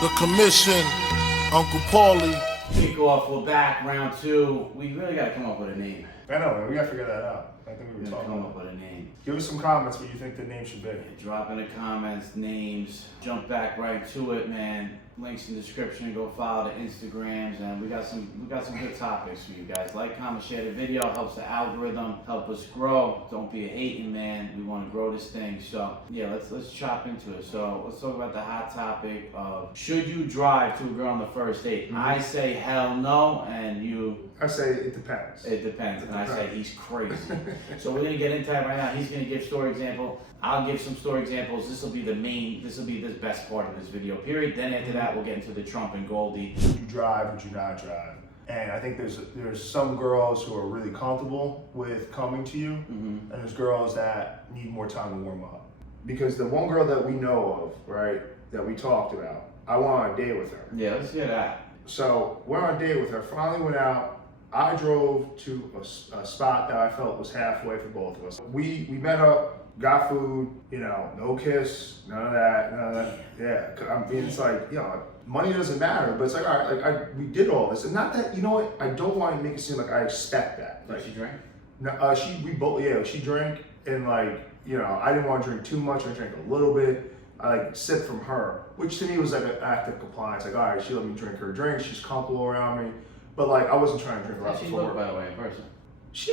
The commission, Uncle Paulie. Kick off, we're back, round two. We really gotta come up with a name. I know, man. We gotta figure that out. I think we We were gotta talking come up about. with a name. Give us some comments what you think the name should be. Drop in the comments, names, jump back right to it, man. Links in the description, go follow the Instagrams, and we got some good topics for you guys. Like, comment, share the video, helps the algorithm, help us grow. Don't be a hating man. We want to grow this thing. So yeah, let's chop into it. So let's talk about the hot topic of should you drive to a girl on the first date? Mm-hmm. I say hell no, and you I say it depends. it depends, and I say he's crazy. So we're gonna get into that right now. He's gonna give story example. I'll give some story examples. This will be the best part of this video, period. Then after that, we'll get into the Trump and Goldie. Would you drive? Would you not drive? And I think there's some girls who are really comfortable with coming to you, and there's girls that need more time to warm up. Because the one girl that we know of, right, that we talked about, I went on a date with her. Yeah, let's hear that. So went on a date with her. Finally went out. I drove to a spot that I felt was halfway for both of us. We met up. Got food, no kiss, none of that. Yeah, I mean, it's like, money doesn't matter, but it's like, all right, we did all this, and not that, you know what? I don't want to make it seem like I expect that. Did she drink? No, she drank, and I didn't want to drink too much. I drank a little bit. I sipped from her, which to me was like an act of compliance. Like, all right, she let me drink her drink. She's comfortable around me, but I wasn't trying to drink her out How'd she before. look, by the way, in person? She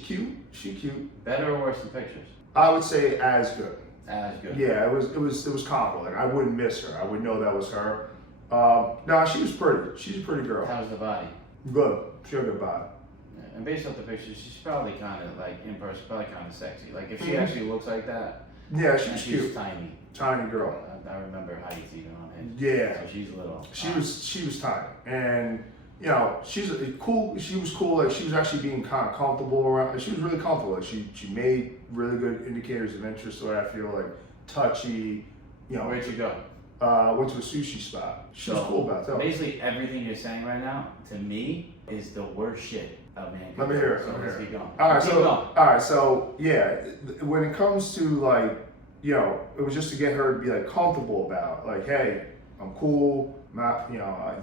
cute. Better or worse than pictures? I would say as good. As good. Yeah, it was comparable. I wouldn't miss her. I would know that was her. No, she was pretty. She's a pretty girl. How's the body? Good. She had a good body. Yeah, and based off the pictures, she's probably kind of in person, probably kind of sexy. If she actually looks like that. Yeah, and she's she's cute. tiny. Tiny girl. I remember height even on it. Yeah. So she's little. She was tiny, and she was cool. She was actually being kind of comfortable around. She was really comfortable. She made really good indicators of interest. So I feel touchy. Where'd you go? Went to a sushi spot. She was cool about that. Basically, everything you're saying right now, to me, is the worst shit a man can Let me do. hear it. So let's keep going. All right. So yeah, when it comes to it was just to get her to be comfortable about hey, I'm cool. Not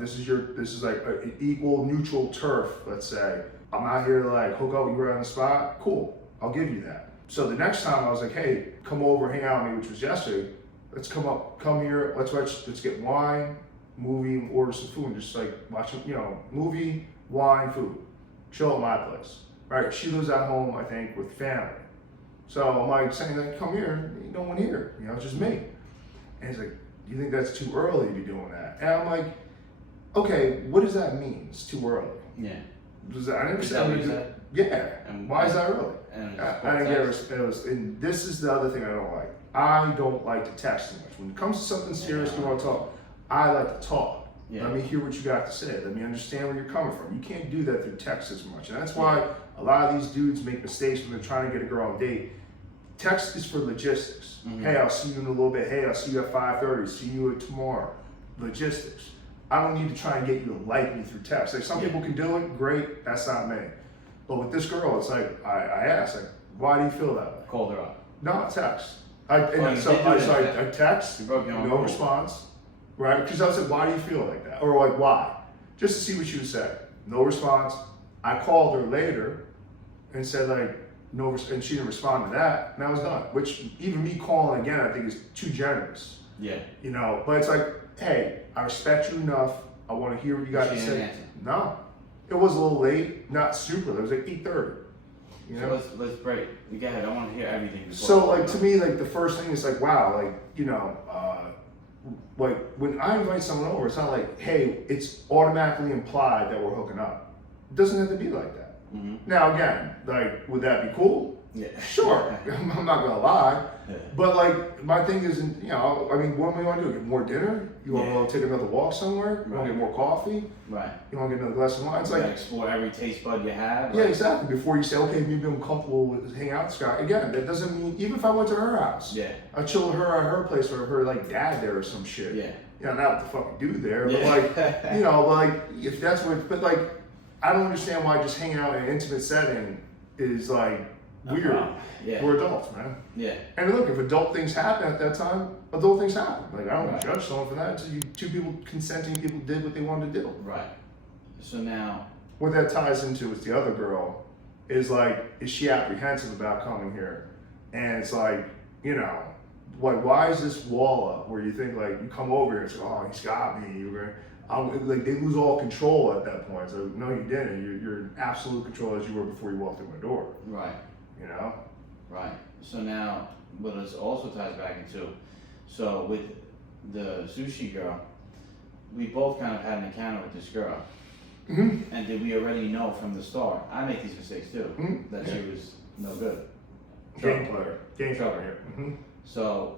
this is an equal neutral turf. Let's say I'm not here to hook up with you right on the spot. Cool, I'll give you that. So the next time I was like, hey, come over, hang out with me, which was yesterday. Let's come here. Let's get wine, movie, order some food, and just watch movie, wine, food, chill at my place. Right? She lives at home, I think, with family. So I'm saying come here, no one here, it's just me. And he's like, you think that's too early to be doing that? And I'm like, okay, what does that mean? It's too early. Yeah. I never said. Yeah. And why is that early? I didn't get it. And this is the other thing I don't like. I don't like to text too much. When it comes to something serious you want to talk, I like to talk. Yeah. Let me hear what you got to say. Let me understand where you're coming from. You can't do that through text as much. And that's why a lot of these dudes make mistakes when they're trying to get a girl on a date. Text is for logistics. Hey, I'll see you in a little bit. Hey, I'll see you at 5:30. See you tomorrow. Logistics. I don't need to try and get you to like me through text. Some people can do it. Great. That's not me. But with this girl, it's I asked, why do you feel that way? Called her up. No, text. I text. No response. Right? Because I said, why do you feel like that? Or why? Just to see what she would say. No response. I called her later and said no, and she didn't respond to that, and I was done. Which even me calling again, I think is too generous. Yeah. But it's hey, I respect you enough. I want to hear what you got to say. No, it was a little late, not super. It was 8:30. So let's break. Go ahead. I want to hear everything. So to me, the first thing is wow, when I invite someone over, it's not hey, it's automatically implied that we're hooking up. It doesn't have to be like that. Mm-hmm. Now again, would that be cool? Yeah. Sure. I'm not gonna lie. Yeah. But my thing isn't, what do you want to do? Get more dinner? You want to go take another walk somewhere? You want to get more coffee? Right. You want to get another glass of wine? It's explore every taste bud you have. Yeah, exactly. Before you say, okay, maybe I'm comfortable with hanging out with this guy. Again, that doesn't mean, even if I went to her house, I chill with her at her place or her dad there or some shit. Yeah. Not what the fuck we do there, but if that's what, but I don't understand why just hanging out in an intimate setting is weird. Yeah. We're adults, man. Yeah. And look, if adult things happen at that time, adult things happen. Like, I don't Right. judge someone for that. It's two people, consenting people, did what they wanted to do. Right. So now, What that ties into is the other girl is like, is she apprehensive about coming here? And it's like, you know, like, why is this wall up where you think like you come over here and say, oh, he's got me. Like, they lose all control at that point. So no, you didn't. You're in absolute control as you were before you walked through my door. right. You know? Right. So now, what this also ties back into, so with the sushi girl, we both kind of had an encounter with this girl. Mm-hmm. And did we already know from the start? I make these mistakes too. Mm-hmm. That she was no good. Game player. Game Trouble. player. Mm-hmm. So,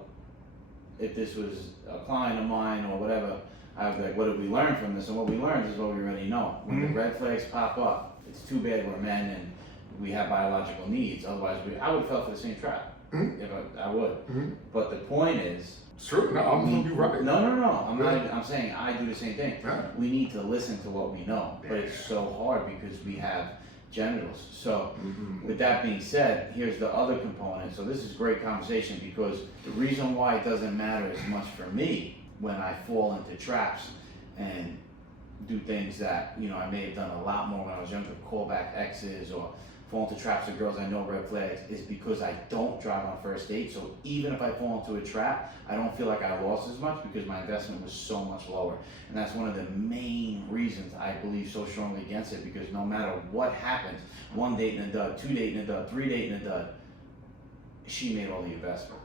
if this was a client of mine or whatever, I would be like, what did we learn from this? And what we learned is what we already know. When Mm-hmm. the red flags pop up, it's too bad we're men and we have biological needs. Otherwise, I would fall for the same trap. Mm-hmm. If I would. Mm-hmm. But the point is, It's true. No, I'm you're right. No. I'm Yeah. not. I'm saying I do the same thing. Yeah. We need to listen to what we know, but it's Yeah. so hard because we have genitals. So, Mm-hmm. with that being said, here's the other component. So this is great conversation because the reason why it doesn't matter as much for me when I fall into traps and do things that I may have done a lot more when I was younger, call back exes or fall into traps of girls I know red flags, is because I don't drive on first date. So even if I fall into a trap, I don't feel like I lost as much because my investment was so much lower. And that's one of the main reasons I believe so strongly against it, because no matter what happens, 1 date and a dud, 2 date and a dud, 3 date and a dud, she made all the investment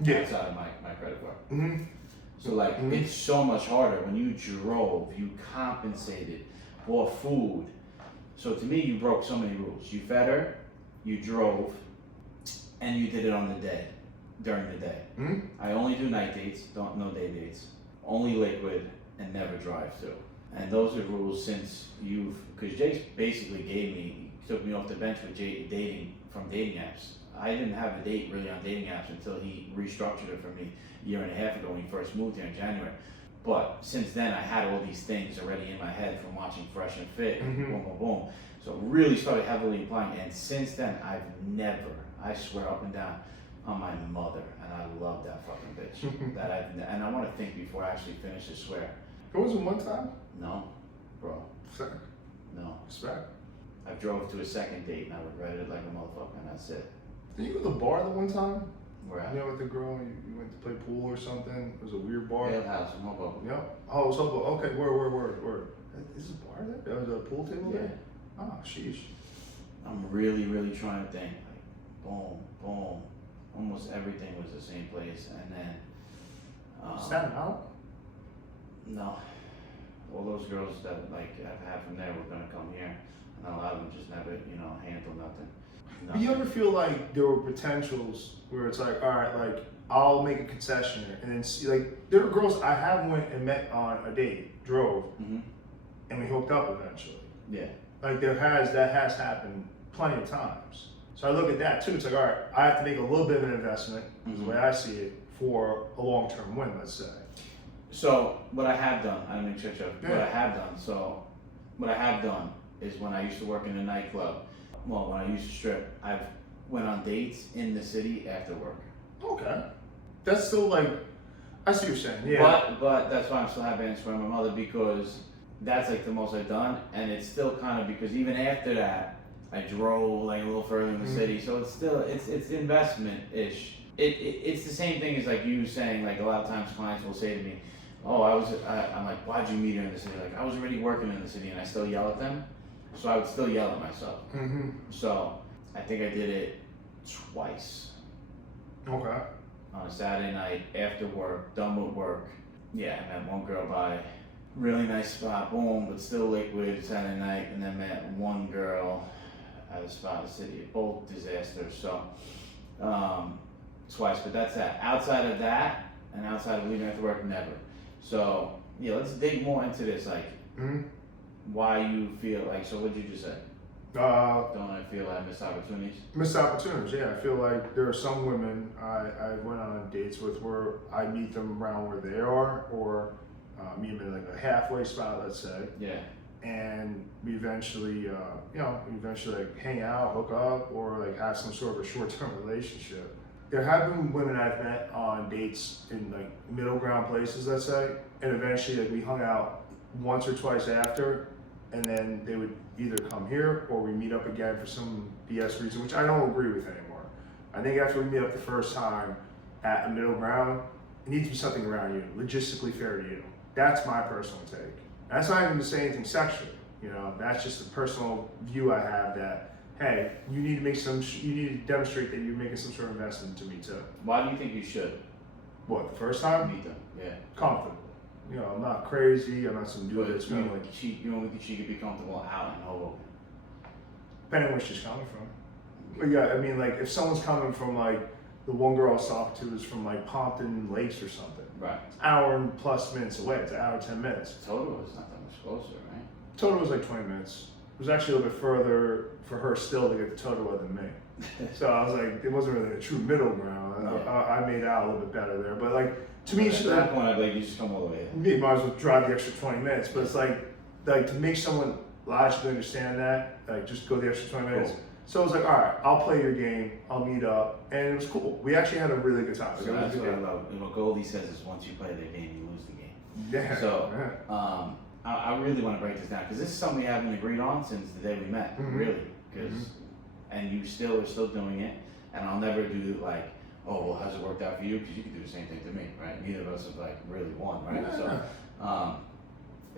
outside of my credit card. Mm-hmm. So like, Mhm. it's so much harder when you drove, you compensated, bought food. So to me, you broke so many rules. You fed her, you drove, and you did it on the day, during the day. Mm-hmm. I only do night dates, no day dates. Only liquid and never drive too. And those are rules since because Jace basically took me off the bench with dating from dating apps. I didn't have a date really on dating apps until he restructured it for me a year and a half ago when he first moved here in January. But since then, I had all these things already in my head from watching Fresh and Fit, Mhm. boom, boom, boom. So really started heavily applying. And since then, I swear up and down, on my mother, and I love that fucking bitch. And I want to think before I actually finish this swear. It wasn't one time. No, bro, Second. no. Respect. I drove to a second date and I regretted it like a motherfucker, and that's it. Did you go to the bar the one time? Where You at? know, with the girl, you went to play pool or something? It was a weird bar. Ale House in Hoboken. Yeah. Oh, it was Hobo. Okay, word. Is a bar there? There was a pool table Yeah. there? Oh, sheesh. I'm really, really trying to think. Like, boom, boom. Almost everything was the same place, and then. Staten Island? No. All those girls that like I've had from there were gonna come here, and a lot of them just never, handle nothing. But you ever feel like there were potentials where it's like, all right, like I'll make a concession here, and then see, like there were girls I have went and met on a date, drove, Mhm. and we hooked up eventually. Yeah. Like that has happened plenty of times. So I look at that too. It's like, all right, I have to make a little bit of an investment, is the way I see it, for a long-term win, let's say. So what I have done, I didn't check what Yeah. I have done. So what I have done is when I used to work in a nightclub, when I used to strip, I've went on dates in the city after work. Okay. That's still like, I see what you're saying. Yeah. But that's why I'm still happy to swear my mother, because that's like the most I've done, and it's still kind of, because even after that, I drove like a little further in the city, so it's still it's investment-ish. It's the same thing as like you saying, like a lot of times clients will say to me, oh, I'm like, why'd you meet her in the city? Like I was already working in the city, and I still yell at them, so I would still yell at myself. Mm-hmm. So I think I did it twice. Okay. On a Saturday night after work, done with work. Yeah, I met one girl by really nice spot, boom, but still liquid Saturday night, and then met one girl at a spot in the city, both disasters. So twice, but that's that. Outside of that, and outside of leaving after work, never. So yeah, let's dig more into this, like why you feel like. So what did you just say? Don't I feel I missed opportunities? Missed opportunities, yeah. I feel like there are some women I went on dates with where I meet them around where they are, or meet them in like a halfway spot, let's say. Yeah. and we eventually, like hang out, hook up, or like have some sort of a short-term relationship. There have been women I've met on dates in like middle ground places, let's say, and eventually like we hung out once or twice after, and then they would either come here or we meet up again for some BS reason, which I don't agree with anymore. I think after we meet up the first time at a middle ground, it needs to be something around you, logistically fair to you. That's my personal take. That's not even to say anything sexually, you know. That's just a personal view I have that, hey, you need to demonstrate that you're making some sort of investment into me too. Why do you think you should What, the first time? meet them? Yeah. Comfortable. You know, I'm not crazy. I'm not some dude But that's you gonna don't like, think you don't think she could be comfortable out in Hoboken? depending on where she's coming from. But yeah, I mean, like if someone's coming from like the one girl I was talking to is from like Pompton Lakes or something. Right. It's an hour and plus minutes away. It's an hour 10 minutes. Total is not that much closer, right? Total was like 20 minutes. It was actually a little bit further for her still to get to Totowa than me. So I was like, it wasn't really a true middle ground. Yeah. I made out a little bit better there. But like, to me, At that point, I'd be like, you just come all the way in. me might as well drive the extra 20 minutes. But it's like to make someone logically understand that, like just go the extra 20 minutes. Cool. So I was like, all right, I'll play your game. I'll meet up. And it was cool. We actually had a really good time. So that's what I love. What Goldie says is once you play the game, you lose the game. Yeah. So, yeah. I really want to break this down because this is something we haven't agreed on since the day we met, Mhm. really. Because, and you still are still doing it, and I'll never do like, oh, well, how's it worked out for you? Because you can do the same thing to me, right? Neither of us have like really won, right? Yeah. So,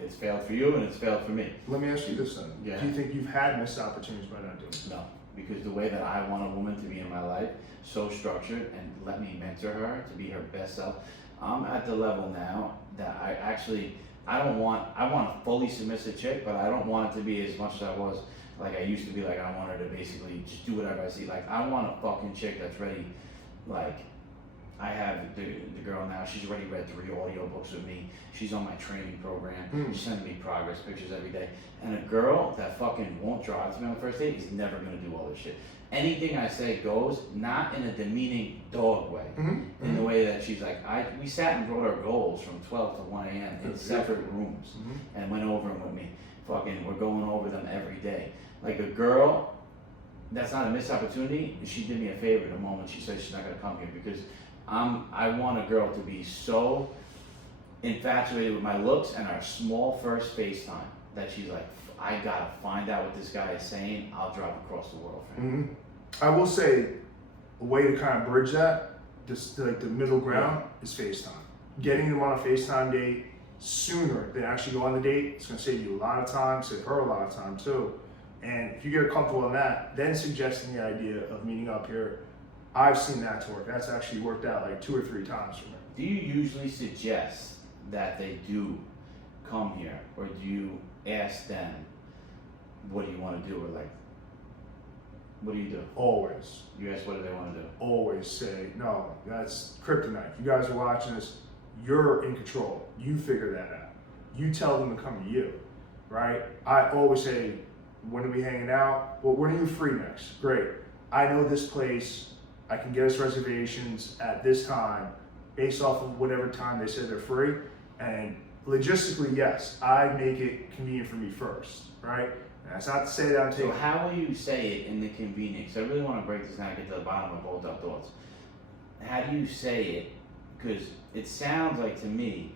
it's failed for you and it's failed for me. Let me ask you this then. Yeah. Do you think you've had missed opportunities by not doing it? No, because the way that I want a woman to be in my life, so structured, and let me mentor her to be her best self. I'm at the level now that I want a fully submissive chick, but I don't want it to be as much as I was, like I used to be, like I want her to basically just do whatever I see. Like I want a fucking chick that's ready, like I have the girl now, she's already read 3 audiobooks with me. She's on my training program. She's sending me progress pictures every day. And a girl that fucking won't drive to me on the first date is never gonna do all this shit. Anything I say goes, not in a demeaning dog way. In the way that she's like, we sat and wrote our goals from 12 to 1 a.m. in separate rooms and went over them with me. Fucking, we're going over them every day. Like a girl, that's not a missed opportunity. She did me a favor the moment she said she's not gonna come here because I want a girl to be so infatuated with my looks and our small first FaceTime that she's like, I gotta find out what this guy is saying. I'll drive across the world for him. I will say, a way to kind of bridge that, just like the middle ground, is FaceTime. Getting them on a FaceTime date sooner than actually go on the date, it's gonna save you a lot of time, save her a lot of time too. And if you get comfortable in that, then suggesting the idea of meeting up here, I've seen that to work. That's actually worked out like 2 or 3 times for me. Do you usually suggest that they do come here, or do you ask them, what do you want to do, or like, what do you do? Always. You ask what do they want to do? Always say, no, that's kryptonite. You guys are watching this, you're in control. You figure that out. You tell them to come to you, right? I always say, when are we hanging out? Well, when are you free next? Great. I know this place. I can get us reservations at this time based off of whatever time they said they're free. And logistically, yes, I make it convenient for me first, right? And that's not to say that I'm taking. So how will you say it in the convenience? I really want to break this down and get to the bottom of both our thoughts. How do you say it? Because it sounds like to me,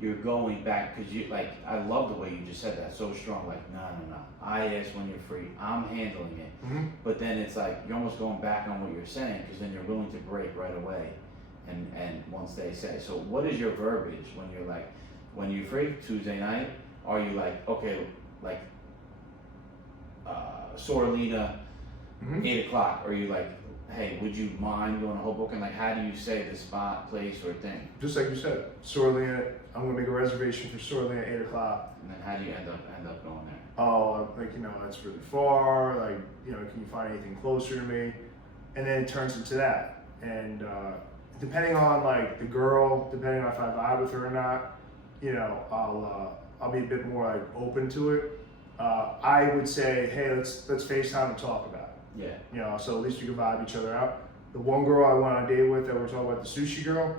you're going back, because you, like, I love the way you just said that, so strong, like, no. I ask when you're free, I'm handling it. But then it's like, you're almost going back on what you're saying, because then you're willing to break right away. And once they say, so what is your verbiage when you're like, when you're free, Tuesday night, are you like, okay, like, Sorlina, 8 o'clock, or are you like, hey, would you mind going to Hoboken? Like, how do you say the spot, place, or thing? Just like you said, Sorlina, I'm gonna make a reservation for Sorlina at 8 o'clock. And then how do you end up going there? Oh, like, you know, that's really far, like, you know, can you find anything closer to me? And then it turns into that. And depending on like the girl, depending on if I vibe with her or not, you know, I'll be a bit more like open to it. I would say, hey, let's FaceTime and talk about it. Yeah. You know, so at least we can vibe each other out. The one girl I went on a date with that we were talking about, the sushi girl,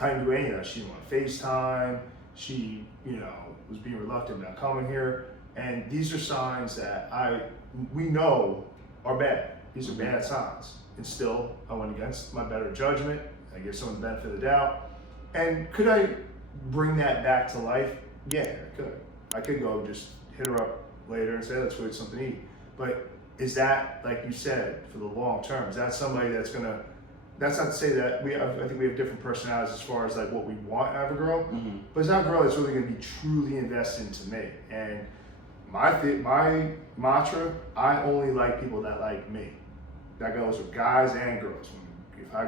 I didn't do any of that. She didn't want to FaceTime. She, was being reluctant about coming here. And these are signs that we know are bad. These are bad signs. And still, I went against my better judgment. I give someone the benefit of the doubt. And could I bring that back to life? Yeah, I could. I could go just hit her up later and say, let's go get something to eat. But is that, like you said, for the long term? Is that somebody that's gonna? That's not to say that I think we have different personalities as far as like what we want out of a girl. Mm-hmm. But it's not a girl that's really gonna be truly invested into me. And my mantra: I only like people that like me. That goes with guys and girls. If I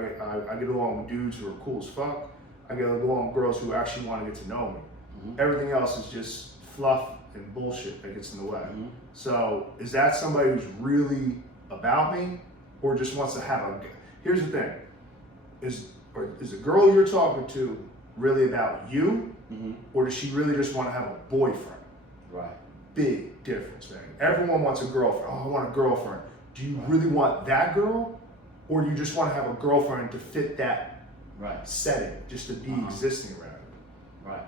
get along with dudes who are cool as fuck, I get along with girls who actually want to get to know me. Mm-hmm. Everything else is just fluff and bullshit that gets in the way. Mm-hmm. So is that somebody who's really about me, or just wants to have a? Here's the thing: is the girl you're talking to really about you, Mm-hmm. or does she really just want to have a boyfriend? Right. Big difference, man. Everyone wants a girlfriend. Oh, I want a girlfriend. Do you really want that girl, or do you just want to have a girlfriend to fit that setting, just to be existing around it? Right.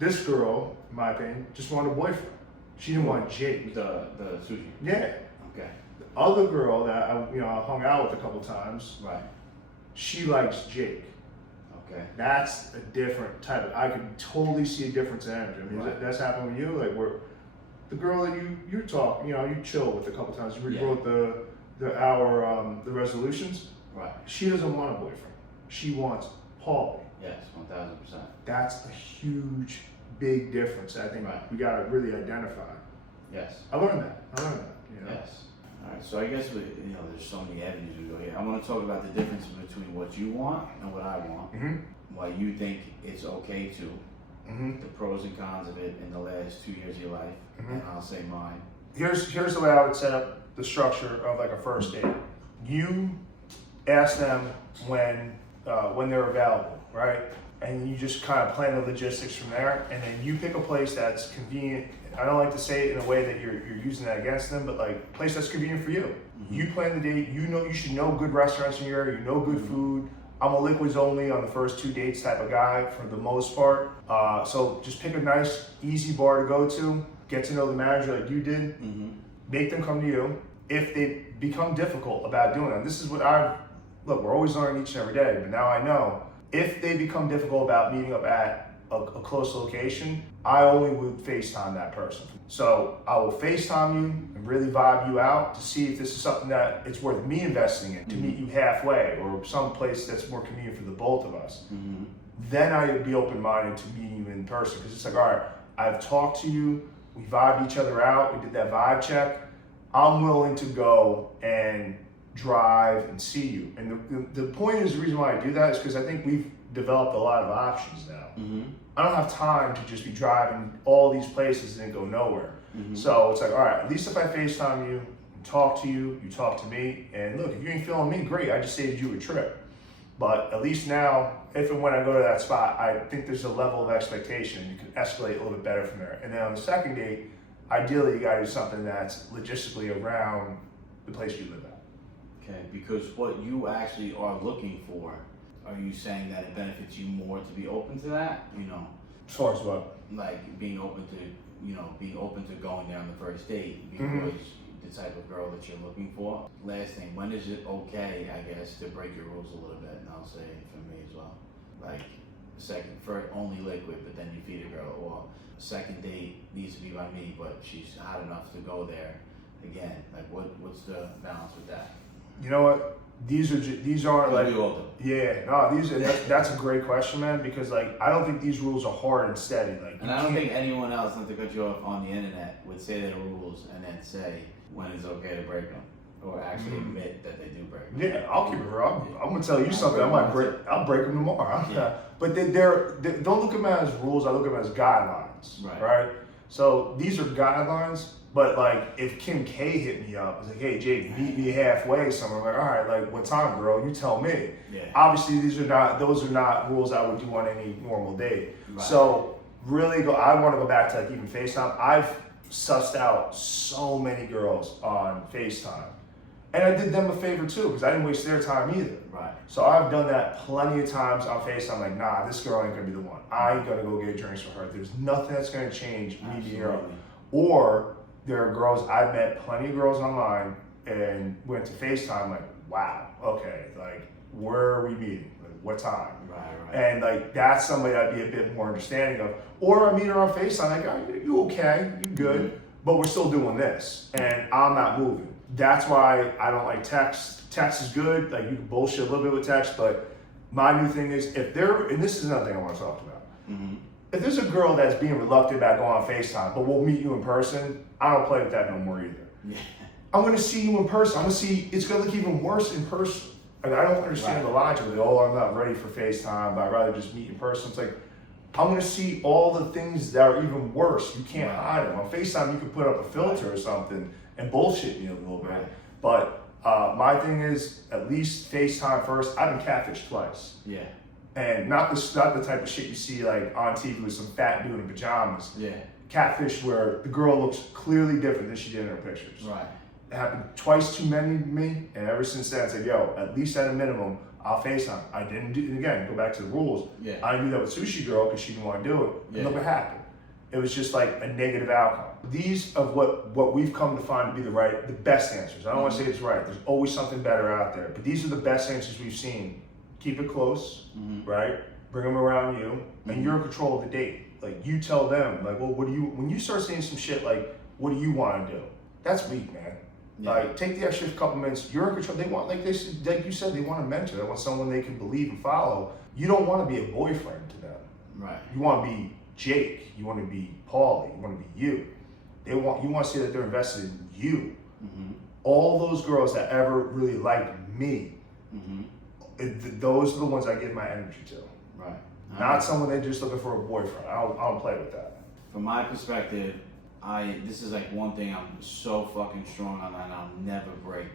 This girl, in my opinion, just wanted a boyfriend. She didn't want Jake. The sushi. Yeah. Okay. The other girl that I hung out with a couple times, Right. she likes Jake. Okay. That's a different type of. I can totally see a difference in energy. I mean, Right. that's happened with you. Like where the girl that you talk, you chill with a couple times. You wrote the resolutions. Right. She doesn't want a boyfriend. She wants Paulie. Yes, 1,000%. That's a huge, big difference. I think we got to really identify. Yes. I learned that. Yes. All right. So I guess there's so many avenues we go here. I want to talk about the difference between what you want and what I want. Mm-hmm. Why you think it's okay to. Mm-hmm. The pros and cons of it in the last 2 years of your life, Mm-hmm. and I'll say mine. Here's the way I would set up the structure of like a first date. You ask them when they're available, right? And you just kind of plan the logistics from there, and then you pick a place that's convenient. I don't like to say it in a way that you're using that against them, but like a place that's convenient for you. Mm-hmm. You plan the date. You should know good restaurants in your area. You know good food. I'm a liquids only on the first 2 dates type of guy for the most part. So just pick a nice, easy bar to go to. Get to know the manager like you did. Mm-hmm. Make them come to you. If they become difficult about doing it, this is what we're always learning each and every day, but now I know. If they become difficult about meeting up at a close location, I only would FaceTime that person. So I will FaceTime you and really vibe you out to see if this is something that it's worth me investing in, to meet you halfway or some place that's more convenient for the both of us. Mm-hmm. Then I would be open-minded to meeting you in person, because it's like, all right, I've talked to you, we vibed each other out, we did that vibe check. I'm willing to go and drive and see you. And the point is, the reason why I do that is because I think we've developed a lot of options now. Mm-hmm. I don't have time to just be driving all these places and go nowhere. Mm-hmm. So it's like, all right, at least if I FaceTime you, talk to you, you talk to me, and look, if you ain't feeling me, great, I just saved you a trip. But at least now, if and when I go to that spot, I think there's a level of expectation. You can escalate a little bit better from there. And then on the second date, ideally you gotta do something that's logistically around the place you live at. Okay, because what you actually are looking for, are you saying that it benefits you more to be open to that? As far as what? Like being open to going there on the first date because the type of girl that you're looking for. Last thing, when is it okay, I guess, to break your rules a little bit? And I'll say for me as well. Like first only liquid, but then you feed a girl, or second date needs to be by me, but she's hot enough to go there. Again, like what's the balance with that? You know what? These aren't like, we all do. Yeah, no, that's a great question, man, because like I don't think these rules are hard and steady. Like, and I don't think anyone else, not to cut you off, on the internet would say their rules and then say when it's okay to break them, or actually admit that they do break them. Yeah, I'll keep it real. I'm gonna tell you something. I'll break them tomorrow. Yeah. But they're don't look at them as rules. I look at them as guidelines. Right. So these are guidelines. But like, if Kim K hit me up, it's like, hey Jake, meet me halfway somewhere. I'm like, all right, like what time, girl? You tell me. Yeah. Obviously, those are not rules I would do on any normal date. Right. So really, I want to go back to like even FaceTime. I've sussed out so many girls on FaceTime, And I did them a favor too, because I didn't waste their time either. Right. So I've done that plenty of times on FaceTime. Like, nah, this girl ain't gonna be the one. I ain't gonna go get drinks for her. There's nothing that's gonna change me being her. Or there are girls, I've met plenty of girls online and went to FaceTime like, wow, okay, like, where are we meeting? Like, what time? Right. And like, that's somebody I'd be a bit more understanding of. Or I meet her on FaceTime, like, oh, you okay, you good, but we're still doing this, and I'm not moving. That's why I don't like text. Text is good, like you can bullshit a little bit with text, but my new thing is, if there, and this is another thing I want to talk about. If there's a girl that's being reluctant about going on FaceTime, but we'll meet you in person, I don't play with that no more either. Yeah. I'm gonna see you in person. I'm gonna see, it's gonna look even worse in person. Like, I don't understand the logic of it. Oh, I'm not ready for FaceTime, but I'd rather just meet in person. It's like, I'm gonna see all the things that are even worse. You can't hide them. On FaceTime, you can put up a filter or something and bullshit me a little bit. Right. But my thing is, at least FaceTime first. I've been catfished twice. Yeah. And not the type of shit you see like on TV with some fat dude in pajamas. Yeah. Catfish where the girl looks clearly different than she did in her pictures. Right. It happened twice too many to me, and ever since then I said, yo, at least at a minimum, I'll FaceTime. I didn't do it again, go back to the rules. Yeah. I didn't do that with Sushi Girl because she didn't want to do it. And look what happened. It was just like a negative outcome. These of what we've come to find to be the best answers. I don't want to say it's right. There's always something better out there. But these are the best answers we've seen. Keep it close, right? Bring them around you, and you're in control of the date. Like, you tell them, like, well, when you start saying some shit like, what do you want to do? That's weak, man. Yeah. Like, take the extra couple minutes. You're in control. They want, like you said, they want a mentor. They want someone they can believe and follow. You don't want to be a boyfriend to them. Right. You want to be Jake. You want to be Paulie. You want to be you. You want to see that they're invested in you. All those girls that ever really liked me, those are the ones I give my energy to. Right. Not someone they're just looking for a boyfriend. I don't play with that. From my perspective, this is like one thing I'm so fucking strong on and I'll never break.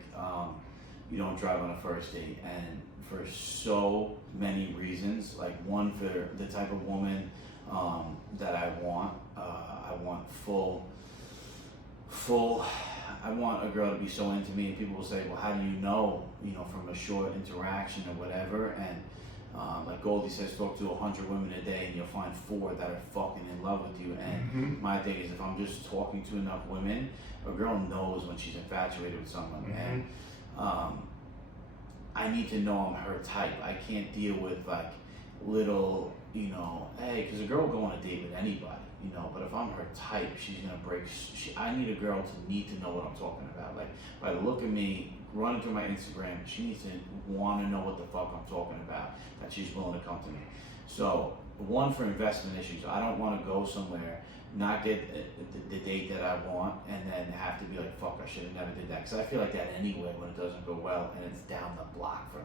You don't drive on a first date, and for so many reasons. Like, one, for the type of woman that I want. I want I want a girl to be so into me, and people will say, well, how do you know, from a short interaction or whatever, and like Goldie says, talk to 100 women a day and you'll find 4 that are fucking in love with you. And my thing is, if I'm just talking to enough women, a girl knows when she's infatuated with someone. And I need to know I'm her type. I can't deal with like little, hey, because a girl will go on a date with anybody, but if I'm her type, she's gonna break. I need a girl to need to know what I'm talking about. Like, by the look of me, running through my Instagram, she needs to want to know what the fuck I'm talking about, that she's willing to come to me. So, one, for investment issues, I don't want to go somewhere, not get the date that I want, and then have to be like, fuck, I should have never did that. Because I feel like that anyway when it doesn't go well, and it's down the block from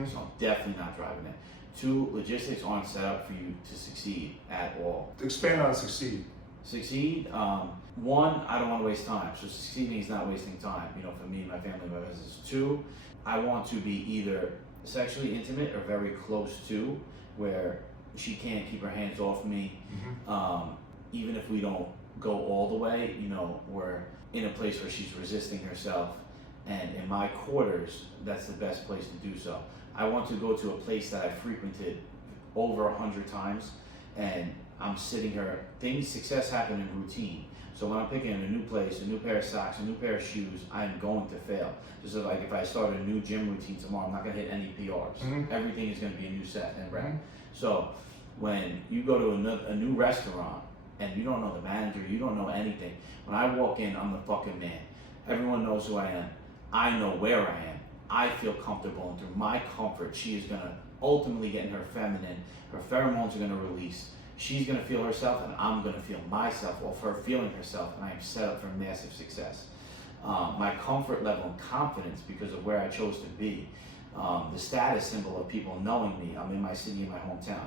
me. So I'm definitely not driving it. 2, logistics aren't set up for you to succeed at all. Expand on succeed. Succeed, 1, I don't want to waste time. So succeeding is not wasting time, for me and my family, my business. 2, I want to be either sexually intimate or very close to, where she can't keep her hands off me. Even if we don't go all the way, we're in a place where she's resisting herself. And in my quarters, that's the best place to do so. I want to go to a place that I frequented over 100 times, and I'm sitting her. Success happen in routine. So when I'm picking a new place, a new pair of socks, a new pair of shoes, I'm going to fail. Just like if I start a new gym routine tomorrow, I'm not gonna hit any PRs. Everything is gonna be a new set and rep. So when you go to a new restaurant and you don't know the manager, you don't know anything. When I walk in, I'm the fucking man. Everyone knows who I am. I know where I am. I feel comfortable, and through my comfort, she is gonna ultimately get in her feminine. Her pheromones are gonna release. She's gonna feel herself, and I'm gonna feel myself off her feeling herself, and I am set up for massive success. My comfort level and confidence, because of where I chose to be, the status symbol of people knowing me, I'm in my city, in my hometown.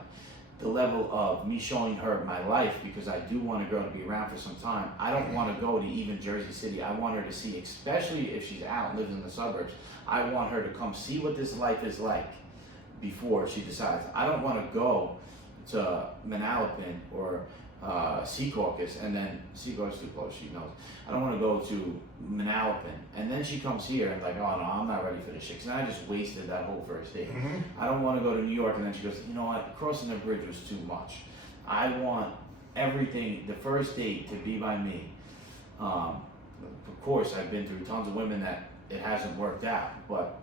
The level of me showing her my life, because I do want a girl to be around for some time. I don't want to go to even Jersey City. I want her to see, especially if she's out and lives in the suburbs, I want her to come see what this life is like before she decides. I don't want to go to Manalapan or Sea Caucus, and then Sea Caucus too close, she knows. I don't want to go to Manalapan, and then she comes here and like, oh no, I'm not ready for this shit, because I just wasted that whole first date. I don't want to go to New York, and then she goes, you know what, crossing the bridge was too much. I want everything, the first date, to be by me. Of course, I've been through tons of women that it hasn't worked out, but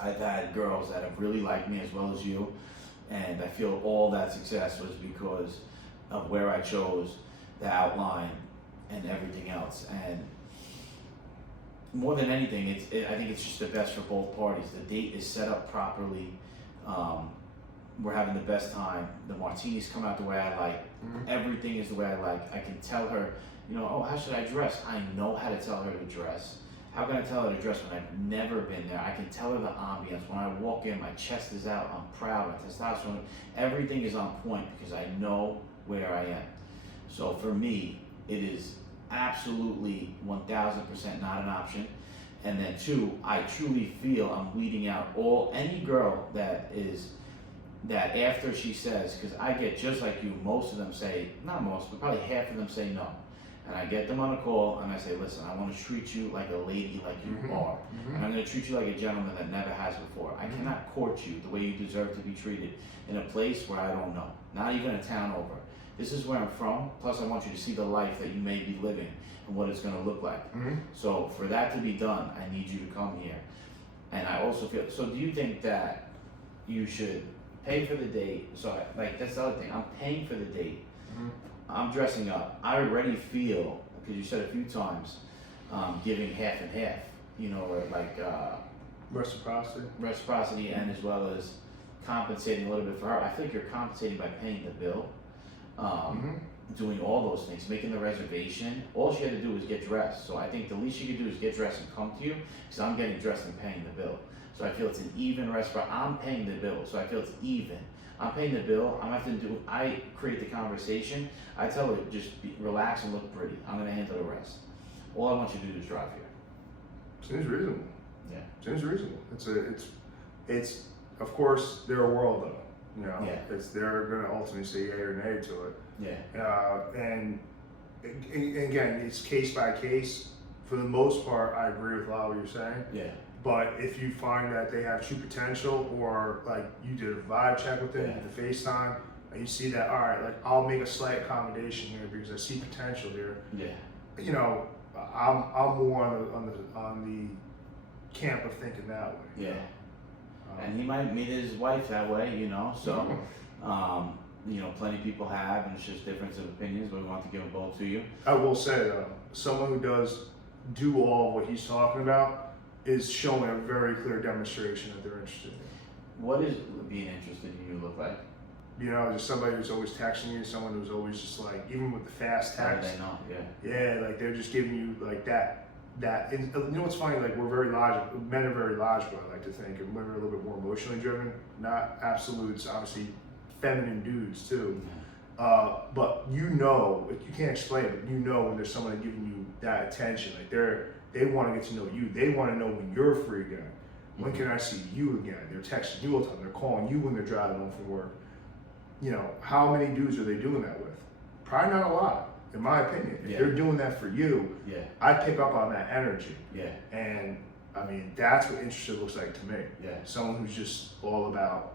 I've had girls that have really liked me as well as you, and I feel all that success was because of where I chose the outline and everything else. And more than anything, I think it's just the best for both parties. The date is set up properly. We're having the best time. The martinis come out the way I like. Everything is the way I like. I can tell her, you know, oh, how should I dress? I know how to tell her to dress. How can I tell her to dress when I've never been there? I can tell her the ambience. When I walk in, my chest is out, I'm proud, my testosterone, everything is on point because I know where I am. So for me, it is absolutely 1000% not an option. And then two, I truly feel I'm weeding out any girl that after she says, because I get just like you, most of them say, not most, but probably half of them say no. And I get them on a call and I say, listen, I want to treat you like a lady, like you are. And I'm going to treat you like a gentleman that never has before. I cannot court you the way you deserve to be treated in a place where I don't know, not even a town over. This is where I'm from, plus I want you to see the life that you may be living and what it's going to look like. So for that to be done, I need you to come here. And I also feel, so do you think that you should pay for the date? So like, that's the other thing, I'm paying for the date. I'm dressing up. I already feel, because you said a few times, giving half and half, you know, or like reciprocity, and as well as compensating a little bit for her. I feel like you're compensating by paying the bill, doing all those things, making the reservation. All she had to do was get dressed. So I think the least she could do is get dressed and come to you, because I'm getting dressed and paying the bill. So I feel it's an even reciprocity. I'm paying the bill, so I feel it's even. I'm paying the bill. I create the conversation. I tell her, just relax and look pretty. I'm gonna handle the rest. All I want you to do is drive here. Seems reasonable. Yeah. Seems reasonable. It's of course their world though. You know, they're gonna ultimately say yay or nay to it. Yeah. And again, it's case by case. For the most part, I agree with a lot of what you're saying. Yeah. But if you find that they have true potential, or like you did a vibe check with them, the FaceTime, and you see that, all right, like I'll make a slight accommodation here because I see potential here. Yeah. You know, I'm more on the camp of thinking that way. Yeah. And he might meet his wife that way, you know. So, you know, plenty of people have, and it's just difference of opinions. But we want to give them both to you. I will say though, someone who does do all of what he's talking about is showing a very clear demonstration that they're interested in. What is being interested in you look like? You know, just somebody who's always texting you, someone who's always just like, even with the fast text. They know, yeah. Like they're just giving you like that. And you know what's funny? Like we're very logical. Men are very logical, I like to think, and women are a little bit more emotionally driven. Not absolutes, obviously, feminine dudes too. But you know, you can't explain it. But you know when there's someone giving you that attention, like they want to get to know you. They want to know when you're free again. When can I see you again? They're texting you all the time. They're calling you when they're driving home from work. You know, how many dudes are they doing that with? Probably not a lot, in my opinion. If they're doing that for you, I pick up on that energy. And I mean, that's what interested looks like to me. Someone who's just all about,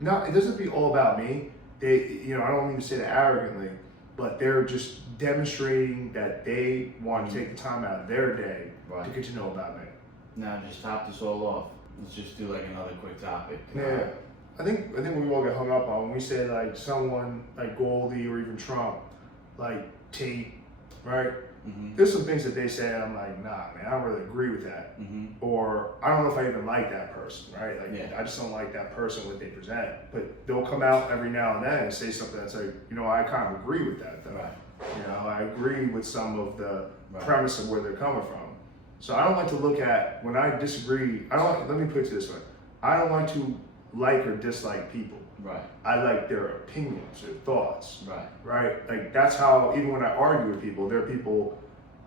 it doesn't be all about me. They, you know, I don't mean to say that arrogantly, but they're just demonstrating that they want to take the time out of their day to get to know about me. Now, just top this all off. Let's just do like another quick topic. Yeah, I think we all get hung up on when we say like someone like Goldie or even Trump, like Tate, right? There's some things that they say and I'm like, nah, man, I don't really agree with that. Or I don't know if I even like that person, right? Like I just don't like that person, what they present. But they'll come out every now and then and say something that's like, you know, I kind of agree with that though. You know, I agree with some of the premise of where they're coming from. So I don't like to look at, when I disagree, let me put it this way. I don't like to like or dislike people. I like their opinions, their thoughts. Right? Like that's how, even when I argue with people, there are people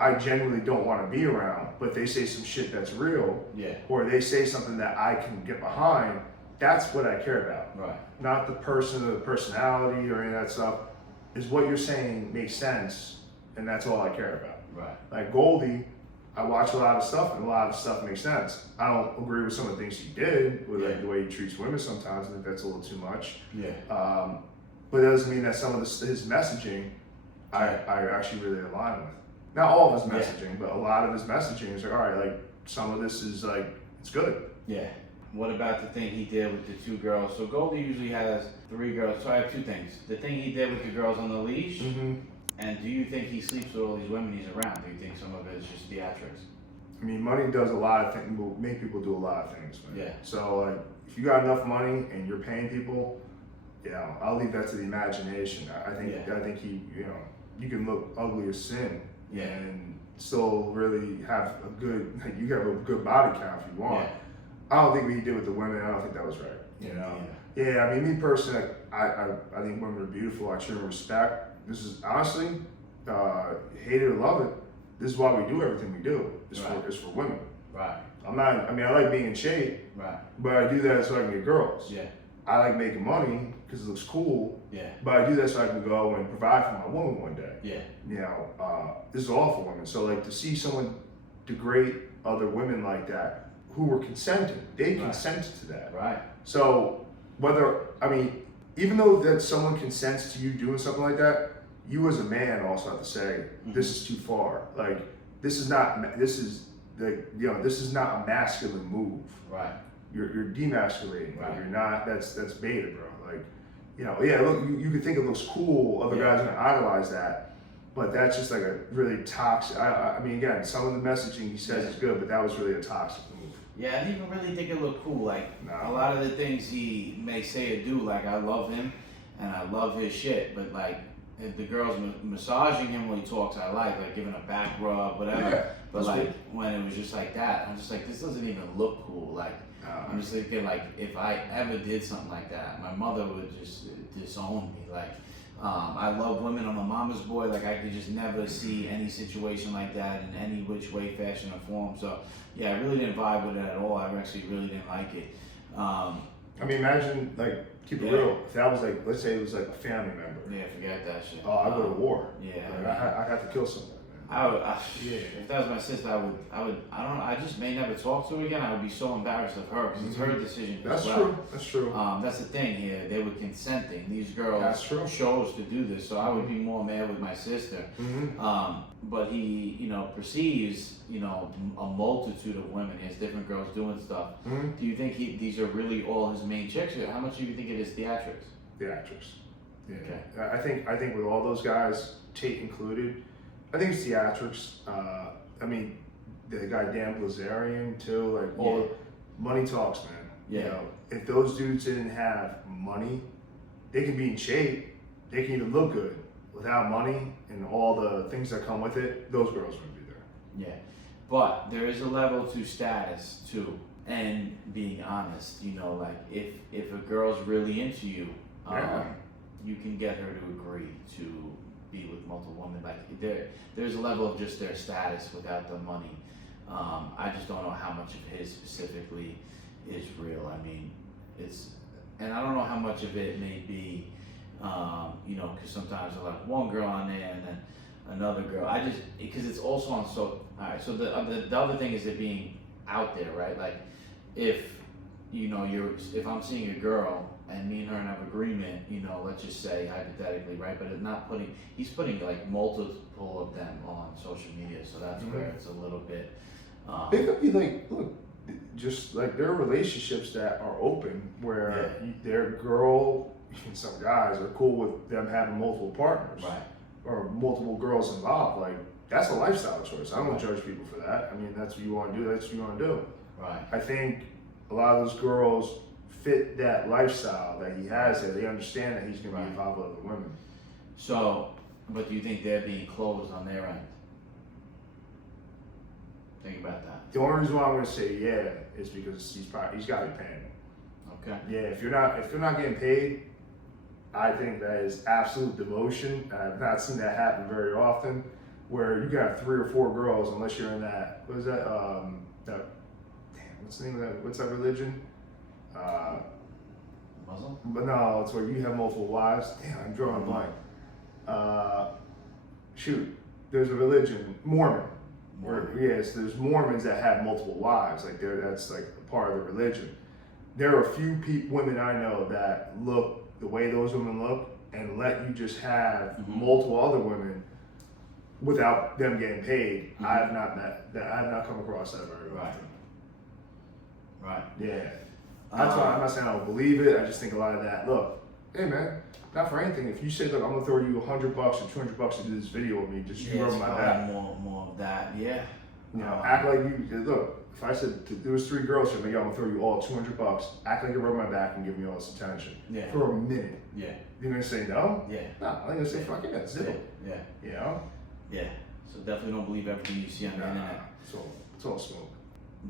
I genuinely don't want to be around, but they say some shit that's real. Or they say something that I can get behind. That's what I care about. Not the person or the personality or any of that stuff. is what you're saying makes sense, and that's all I care about. Right. Like Goldie, I watch a lot of stuff, and a lot of stuff makes sense. I don't agree with some of the things he did, with like the way he treats women sometimes. I think that's a little too much. Yeah. But it doesn't mean that some of his messaging, I actually really align with. Not all of his messaging, but a lot of his messaging is like, all right, like some of this is like, it's good. Yeah. What about the thing he did with the 2 girls? So Goldie usually has 3 girls. So I have 2 things. The thing he did with the girls on the leash, and do you think he sleeps with all these women he's around? Do you think some of it is just theatrics? I mean, money does a lot of things, will make people do a lot of things, man. Yeah. So like, if you got enough money and you're paying people, I'll leave that to the imagination. I think he, you can look ugly as sin, and still really have a good, like, you have a good body count if you want. Yeah. I don't think what he did with the women, I don't think that was right. Yeah, I mean, me personally, I think women are beautiful. I treat them with respect. This is honestly, hate it or love it, this is why we do everything we do. It's for women. Right. I like being in shape. Right. But I do that so I can get girls. Yeah. I like making money because it looks cool. Yeah. But I do that so I can go and provide for my woman one day. Yeah. This is all for women. So like, to see someone degrade other women like that, who were consenting, they consented to that. Right. So even though that someone consents to you doing something like that, you as a man also have to say, this is too far. Like, this is not a masculine move. Right. You're demasculating. Right. Like, you're not. That's beta, bro. Like, look, you could think it looks cool. Other guys are gonna idolize that, but that's just like a really toxic. I mean, again, some of the messaging he says is good, but that was really a toxic move. Yeah, I didn't even really think it looked cool. Like, No. a lot of the things he may say or do, like, I love him and I love his shit, but like, if the girls massaging him when he talks, I like giving a back rub, whatever. Yeah, but like, when it was just like that, I'm just like, this doesn't even look cool. Like, I'm just thinking, like, if I ever did something like that, my mother would just disown me. Like, I love women. I'm a mama's boy. Like, I could just never see any situation like that in any which way, fashion, or form. So, yeah, I really didn't vibe with it at all. I actually really didn't like it. I mean, imagine, like, keep it real. If that was like, let's say it was like a family member. Yeah, forget that shit. Oh, I'd go to war. Yeah. Like, I have to kill someone. If that was my sister, I don't know, I just may never talk to her again. I would be so embarrassed of her because it's her decision. That's as true. That's true. That's the thing here. They were consenting. These girls chose to do this, so I would be more mad with my sister. But he, perceives, a multitude of women. He has different girls doing stuff. Do you think these are really all his main chicks? Or how much do you think it is theatrics? Theatrics. Yeah. Okay. I think with all those guys, Tate included, I think it's theatrics. I mean, the guy Dan Blazarian too. Like, all the money talks, man. Yeah. If those dudes didn't have money, they can be in shape. They can even look good. Without money and all the things that come with it, those girls wouldn't be there. Yeah, but there is a level to status too, and being honest. Like, if a girl's really into you, you can get her to agree to be with multiple women. Like, there's a level of just their status without the money. I just don't know how much of his specifically is real. I mean, and I don't know how much of it may be, because sometimes there's like one girl on there and then another girl. Because it's also on alright, so the other thing is it being out there, right? Like, if if I'm seeing a girl and me and her have agreement, let's just say hypothetically, right? But he's putting like multiple of them on social media, so that's where it's a little bit. It could be like, look, just like there are relationships that are open where their girl, even some guys are cool with them having multiple partners, right? Or multiple girls involved. Like, that's a lifestyle choice. I don't judge people for that. I mean, that's what you want to do. That's what you want to do. Right. I think a lot of those girls fit that lifestyle that he has there. They understand that he's going to be involved with other women. So, but do you think they're being closed on their end? Think about that. The only reason why I'm going to say is because he's got to be paying. Okay. Yeah, if you're not getting paid, I think that is absolute demotion. I've not seen that happen very often, where you got 3 or 4 girls, unless you're in that. What is that? What's the name of that? What's that religion? Muslim? But no, it's where you have multiple wives. Damn, I'm drawing a blank. There's a religion, Mormon. Mormon. Yes, there's Mormons that have multiple wives. Like that's like a part of the religion. There are a few women I know that look the way those women look and let you just have multiple other women without them getting paid. I have not met that. I have not come across that very often. Right. Yeah. That's why I'm not saying I don't believe it. I just think a lot of that. Look, hey man, not for anything. If you say, look, I'm gonna throw you $100 or $200 to do this video with me, just you rub my back. More of that. Yeah. You know, act like you look. If I said there was 3 girls here, maybe I'm gonna throw you all $200. Act like you rub my back and give me all this attention. Yeah. For a minute. Yeah. You're gonna say no? Yeah. No, I'm gonna say fuck yeah, it's it. Yeah. You know? Yeah. So definitely don't believe everything you see on the internet. It's all smoke.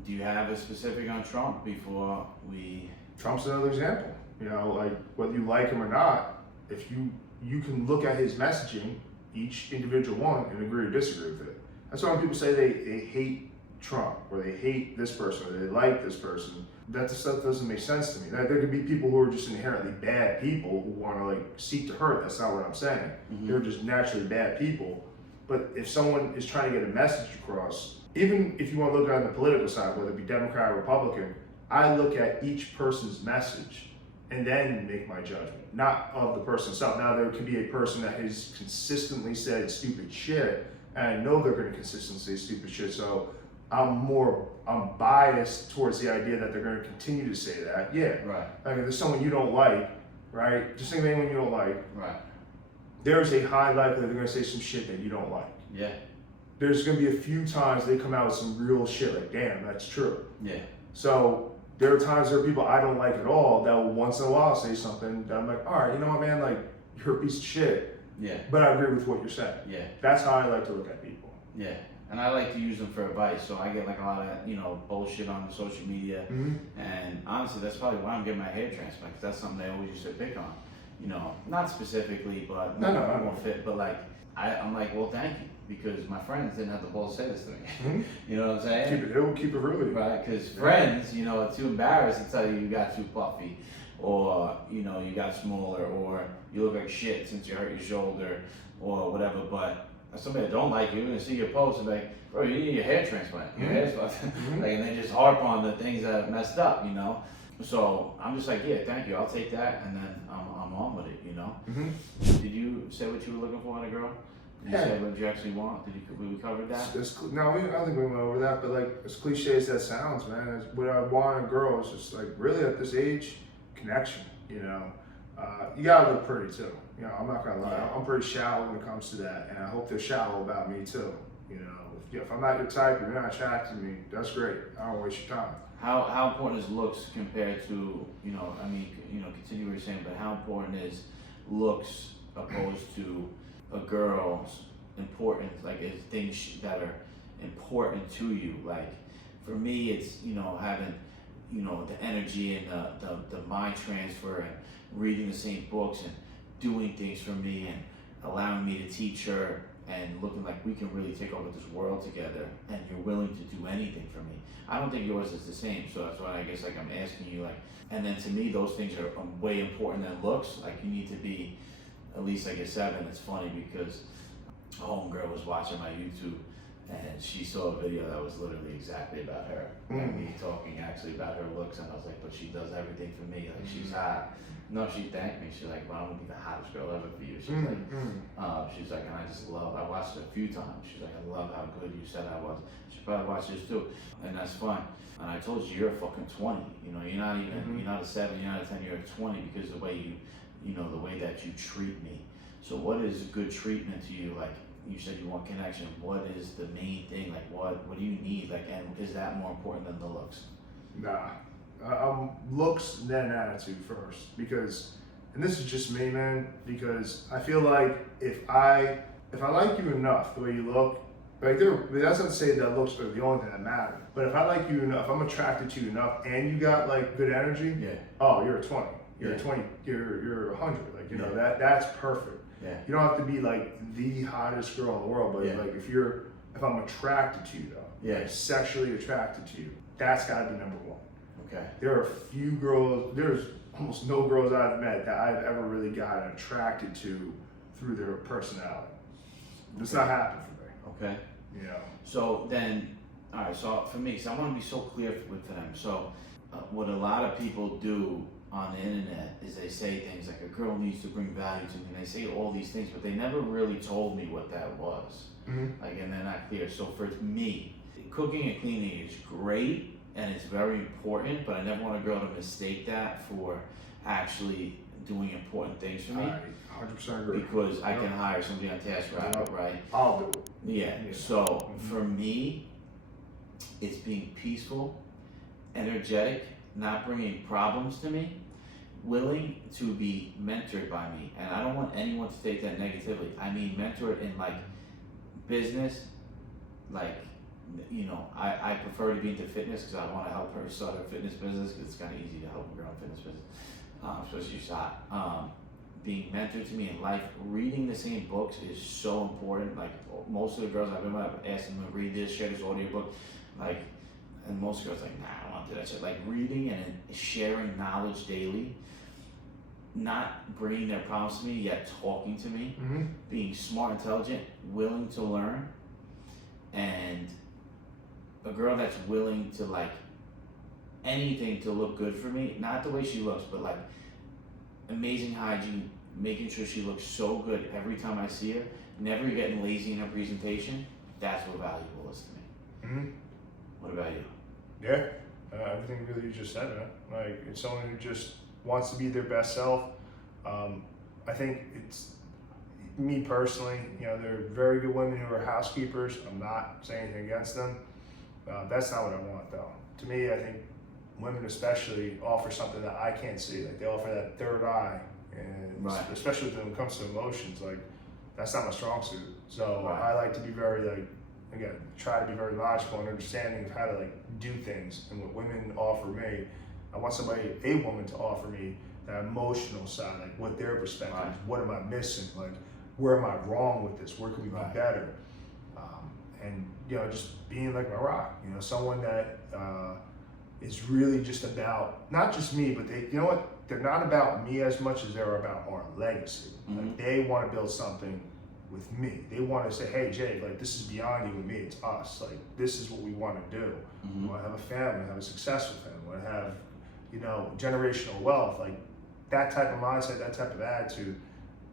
Do you have a specific on Trump before we? Trump's another example. You know, like whether you like him or not, if you can look at his messaging, each individual one, and agree or disagree with it. That's why when people say they hate Trump or they hate this person or they like this person, that stuff doesn't make sense to me. There could be people who are just inherently bad people who want to like seek to hurt. That's not what I'm saying. They're just naturally bad people. But if someone is trying to get a message across, even if you want to look on the political side, whether it be Democrat or Republican, I look at each person's message and then make my judgment, not of the person itself. Now, there could be a person that has consistently said stupid shit, and I know they're going to consistently say stupid shit, so I'm biased towards the idea that they're going to continue to say that. Yeah. Right. Like if there's someone you don't like, right? Just think of anyone you don't like. Right. There's a high likelihood they're going to say some shit that you don't like. Yeah. There's going to be a few times they come out with some real shit like, damn, that's true. Yeah. So there are times there are people I don't like at all that will once in a while say something that I'm like, all right, you know what, man, like, you're a piece of shit. Yeah. But I agree with what you're saying. Yeah. That's how I like to look at people. Yeah. And I like to use them for advice, so I get like a lot of, bullshit on social media. And honestly, that's probably why I'm getting my hair transplant, because that's something they always used to pick on. Not specifically, but no. won't fit. But like, I'm like, well, thank you, because my friends didn't have the balls to say this to me. You know what I'm saying? Keep it really. Right, because friends, are too embarrassed to tell you got too puffy, or you got smaller, or you look like shit since you hurt your shoulder, or whatever. But somebody that don't like you, and see your post and be like, bro, you need your hair transplant. Your hair's fucking and they just harp on the things that messed up, So I'm just like, yeah, thank you, I'll take that, and then I'm on with it, Did you say what you were looking for in a girl? Did you say what you actually want? We covered that? I don't think we went over that, but like, as cliche as that sounds, man, what I want in a girl is just like, really at this age, connection, You gotta look pretty too. I'm not gonna lie, Yeah. I'm pretty shallow when it comes to that, and I hope they're shallow about me too. If I'm not your type, you're not attracted to me, that's great. I don't waste your time. How important is looks compared to, continue what you're saying, but how important is looks opposed to a girl's importance, like is things that are important to you? Like for me, it's, having, the energy and the mind transfer and reading the same books and doing things for me and allowing me to teach her and looking like we can really take over this world together, and you're willing to do anything for me. I don't think yours is the same, so that's why I guess like I'm asking you, like, and then to me those things are way important than looks. Like you need to be at least like a 7. It's funny because a homegirl was watching my YouTube and she saw a video that was literally exactly about her, and me talking actually about her looks, and I was like, but she does everything for me, like she's hot. No, she thanked me. She's like, well, I'm gonna be the hottest girl ever for you. She's like, and I watched it a few times. She's like, I love how good you said I was. She probably watched this too, and that's fine. And I told you, you're a fucking 20. You're not even, you're not a 7, you're not a 10, you're a 20 because the way the way that you treat me. So what is good treatment to you? Like you said, you want connection. What is the main thing? Like what do you need? Like, and is that more important than the looks? Nah. Looks then attitude first, because, and this is just me, man, because I feel like if I like you enough the way you look, like that's not to say that looks are the only thing that matter, but if I like you enough, if I'm attracted to you enough, and you got like good energy, oh, you're a 20, you're a 20, you're 100, like that's perfect. Yeah. You don't have to be like the hottest girl in the world, but like if I'm attracted to you though, like sexually attracted to you, that's gotta be number 1. Okay. There are few girls, there's almost no girls I've met that I've ever really gotten attracted to through their personality. It's not happening for me. Okay. You know. So then, all right. So for me, so I want to be so clear with them. So what a lot of people do on the internet is they say things like a girl needs to bring value to me, and they say all these things, but they never really told me what that was. Like, and they're not clear. So for me, cooking and cleaning is great and it's very important, but I never want a girl to mistake that for actually doing important things for me. I 100% agree. Because I can hire somebody on TaskRabbit, right? I'll do it. Yeah. So for me, it's being peaceful, energetic, not bringing problems to me, willing to be mentored by me. And I don't want anyone to take that negatively. I mean mentored in like business, like, you know, I prefer to be into fitness because I want to help her start a fitness business because it's kind of easy to help a girl in fitness business, especially she's hot. Being mentored to me in life, reading the same books is so important. Like most of the girls I've been with, I've asked them to read this, share this audiobook, like, and most girls like, nah, I don't want to do that shit. Like reading and sharing knowledge daily, not bringing their problems to me, yet talking to me, being smart, intelligent, willing to learn, and a girl that's willing to like anything to look good for me, not the way she looks, but like amazing hygiene, making sure she looks so good every time I see her, never getting lazy in her presentation. That's what valuable is to me. What about you? Yeah, everything really you just said, man. Like, it's someone who just wants to be their best self. I think it's, me personally, you know, there are very good women who are housekeepers. I'm not saying anything against them. That's not what I want, though. To me, I think women especially offer something that I can't see. Like, they offer that third eye, and especially when it comes to emotions, like, that's not my strong suit. So I like to be very, like, again, try to be very logical and understanding of how to like do things. And what women offer me, I want a woman to offer me that emotional side, like what their perspective is, what am I missing, like where am I wrong with this, where can we be better, and you know, just being like my rock, you know, someone that is really just about not just me, but they, you know what, they're not about me as much as they're about our legacy. Like they want to build something with me. They want to say, hey Jay, like this is beyond you and me, it's us. Like this is what we want to do. We want to have a family, have a successful family, we want to have, you know, generational wealth. Like that type of mindset, that type of attitude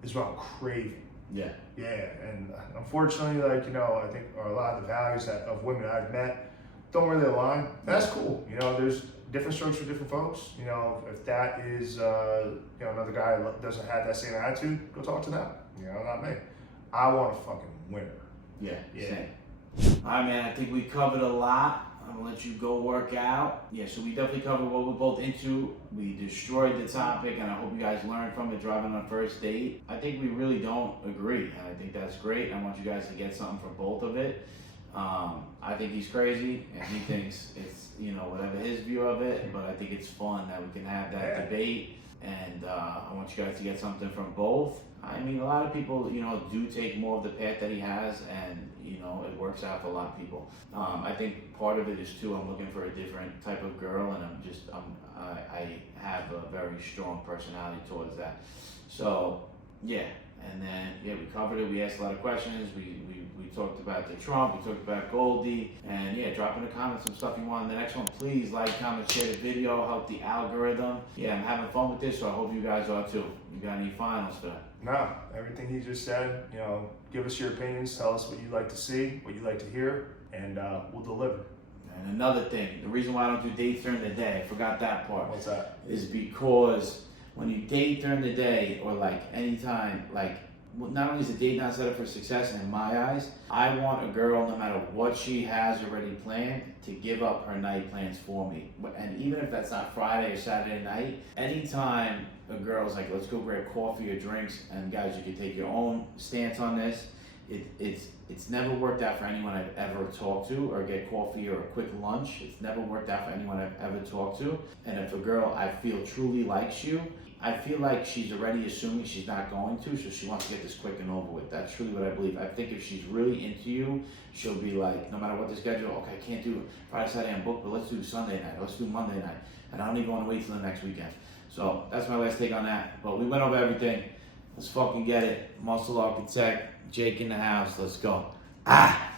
is what I'm craving. Yeah, and unfortunately, like, you know, I think a lot of the values of women I've met don't really align. That's cool. You know, there's different strokes for different folks. You know, if that is, you know, another guy doesn't have that same attitude, go talk to them. You know, not me. I want a fucking winner. Yeah. Same. All right, man, I think we covered a lot. I'm gonna let you go work out. Yeah, so we definitely covered what we're both into. We destroyed the topic, and I hope you guys learned from it driving on a first date. I think we really don't agree, and I think that's great. I want you guys to get something for both of it. I think he's crazy, and he thinks it's, you know, whatever his view of it, but I think it's fun that we can have that debate, and I want you guys to get something from both. I mean, a lot of people, you know, do take more of the path that he has, and, you know, it works out for a lot of people. I think part of it is, too, I'm looking for a different type of girl, and I have a very strong personality towards that. So, yeah, and then, yeah, we covered it. We asked a lot of questions. We talked about the Trump. We talked about Goldie. And, yeah, drop in the comments some stuff you want in the next one. Please like, comment, share the video, help the algorithm. Yeah, I'm having fun with this, so I hope you guys are, too. You got any finals for that? No, everything he just said, you know, give us your opinions, tell us what you'd like to see, what you'd like to hear, and we'll deliver. And another thing, the reason why I don't do dates during the day, I forgot that part. What's that? Is because when you date during the day, or like anytime, like, not only is the date not set up for success in my eyes, I want a girl, no matter what she has already planned, to give up her night plans for me. And even if that's not Friday or Saturday night, anytime a girl's like, let's go grab coffee or drinks, and guys, you can take your own stance on this. It's never worked out for anyone I've ever talked to, or get coffee or a quick lunch. It's never worked out for anyone I've ever talked to. And if a girl I feel truly likes you, I feel like she's already assuming she's not going to, so she wants to get this quick and over with. That's truly what I believe. I think if she's really into you, she'll be like, no matter what the schedule, okay, I can't do Friday, Saturday, I'm booked, but let's do Sunday night, let's do Monday night, and I don't even want to wait till the next weekend. So that's my last take on that. But we went over everything. Let's fucking get it. Muscle Architect, Jake in the house. Let's go. Ah.